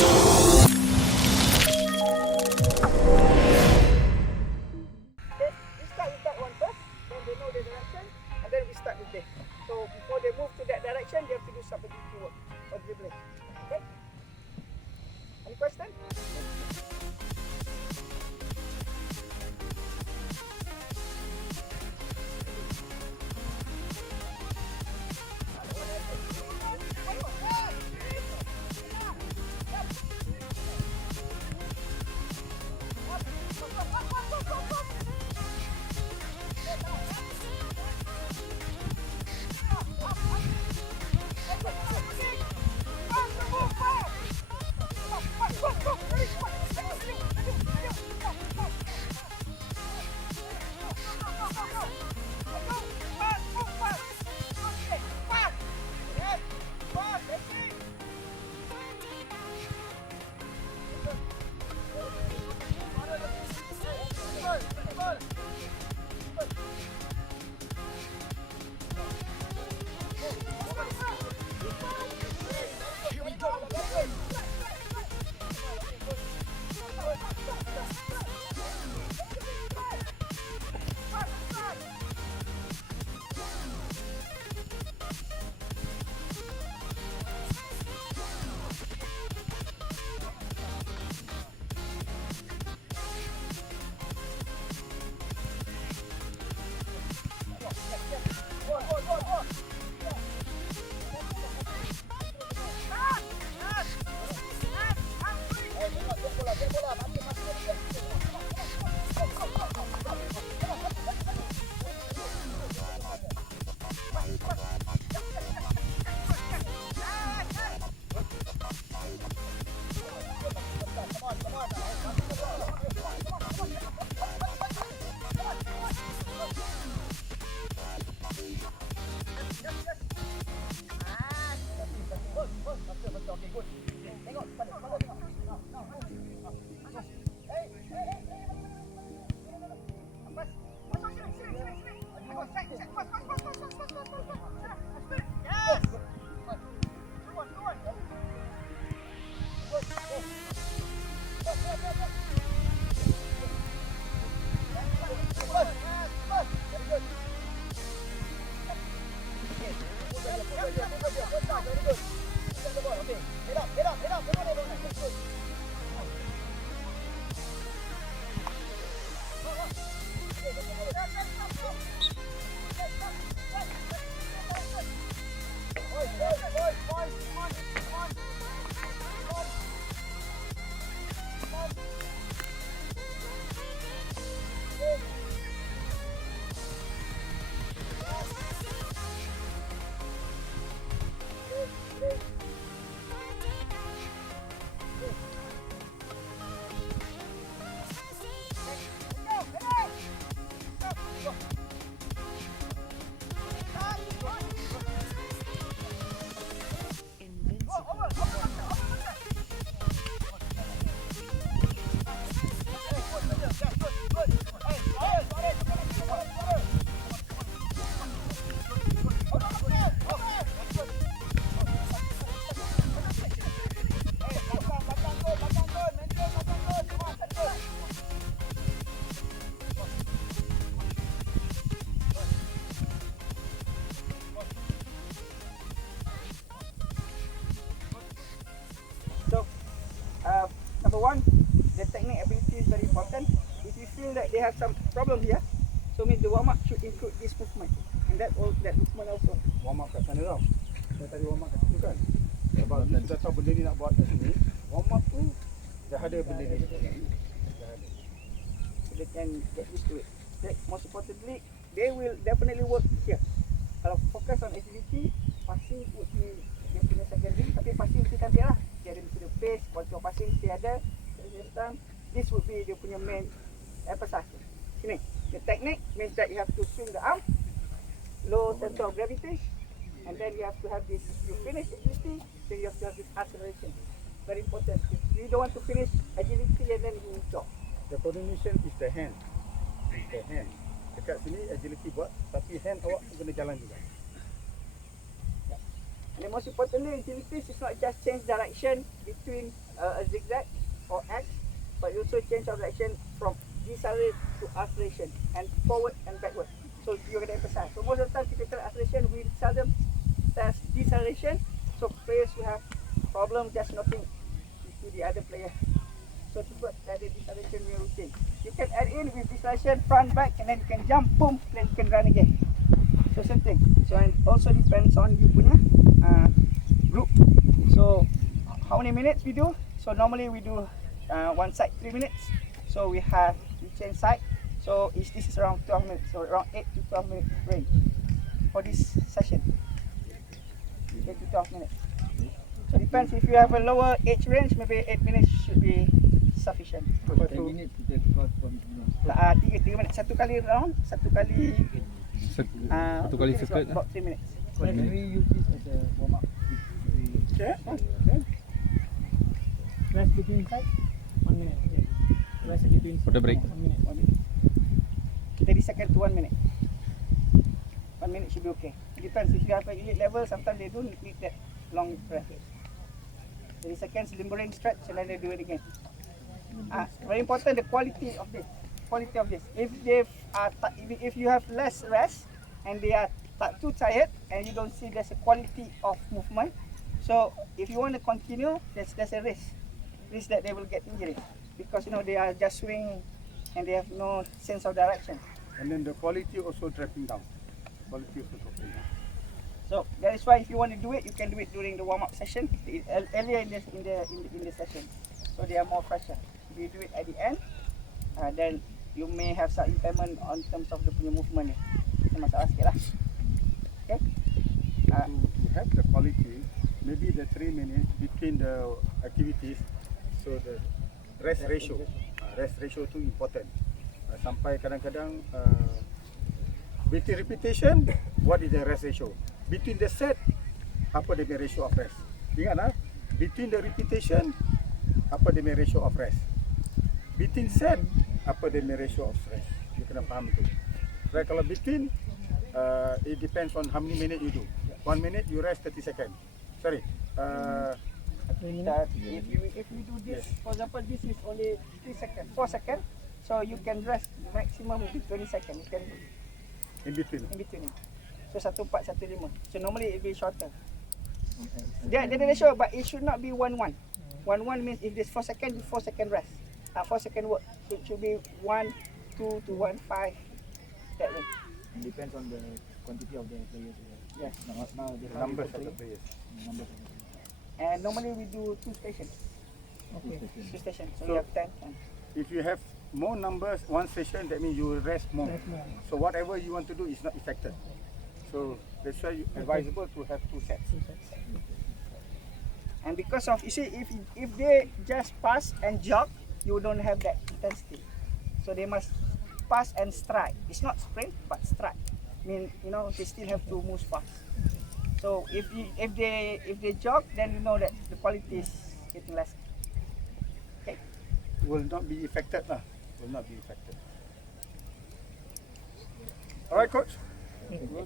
We start with that one first, then they know the direction, and then we start with this. So before they move to that direction, they have to do some ability work or dribbling. Okay? Any question? Number one, the technique ability is very important. If you feel that they have some problem here, so means the warm up should include this movement, and that movement also. Warm up kat sana tau. Saya tadi warm up kat situ kan. Sebab kita tahu benda ni nak buat kat sini. Warm up tu dah ada benda ni. So they can get used to it. That, most importantly, they will definitely work here. Kalau fokus on agility, passing would be dia punya secondary, tapi passing mesti cantik lah. Dia ada mesti ada pace, quality of passing mesti ada. At the same time, this would be dia punya main emphasis. Sini, the technique means that you have to swing the arm, low center of gravity, and then you have to have this, you finish agility, then you have to have this acceleration. Very important. You don't want to finish agility and then you stop. The coordination is the hand. Is the hand. Dekat sini agility buat, tapi hand awak kena jalan juga. And the most importantly, agility is not just change direction between a zigzag or X, but you also change of direction from decelerate to acceleration and forward and backward. So you're going to emphasize. So most of the time kita try acceleration, we seldom test deceleration. So players who have problem just nothing to the other player. So to put ada deceleration in your routine. You can add in with deceleration front back and then you can jump, boom, then you can run again. So same thing. So and also depends on you punya group. So how many minutes we do? So normally we do one side 3 minutes. So we change side. So this is around 12 minutes. So around 8 to 12 minutes range for this session. 8 to 12 minutes. So depends if you have a lower age range, maybe 8 minutes should be sufficient. 10 minit kita record for minit. 3 minit. Satu kali round, satu kali circuit about 3 minutes. Can we use this as a warm up? Okay. Rest between sides, 1 minute. Okay. Rest between For the break. 1 minute. 1 minute. 30 seconds to 1 minute. 1 minute should be okay. It depends. If you have an elite level, sometimes they don't need that long rest. 30 seconds limbering stretch and then they do it again. Very important, the quality of this. If you have less rest and they are too tired and you don't see there's a quality of movement, so if you want to continue, there's a risk that they will get injured because they are just swinging and they have no sense of direction. And then the quality also dropping down. So that is why if you want to do it, you can do it during the warm-up session earlier in the session, so they are more fresher. If you do it at the end, then you may have some impairment on terms of the punya movement. Itu masalah sikit lah. Okay. To have the quality, maybe the 3 minutes between the activities, so the rest ratio tu important. Sampai kadang-kadang between repetition, what is the rest ratio? Between the set, apa dia punya ratio of rest? Ingat between the repetition, apa dia punya ratio of rest? Between set, apa dia punya ratio of rest? You kena faham itu. Right, kalau between, it depends on how many minutes you do. 1 minute you rest 30 seconds. Sorry. If you do this, for example, this is only 3 seconds, 4 seconds, so you can rest maximum maybe 20 seconds. You can In between. So 14, 15. So normally it will be shorter. Dia ada ratio, but it should not be 1-1. 1-1 means if there's 4 seconds, 4 second rest. 4 second work. So it should be 1-2 to 1-5. That way. It depends on the quantity of the players. Yes. Now the Numbers of the players. Numbers of the players. And normally we do 2 stations. Okay. 2 stations. So, So- we have 10. If you have more numbers, one session, that means you will rest more. Rest more. So whatever you want to do is not affected. So that's why you advisable to have 2 sets. 2 sets. And because of, you see, if they just pass and jog, you don't have that intensity. So they must pass and strike. It's not sprint, but strike. I mean, they still have to move fast. So if they jog, then you know that the quality is getting less. Okay. Will not be affected lah. Will not be affected. Alright, coach. Okay.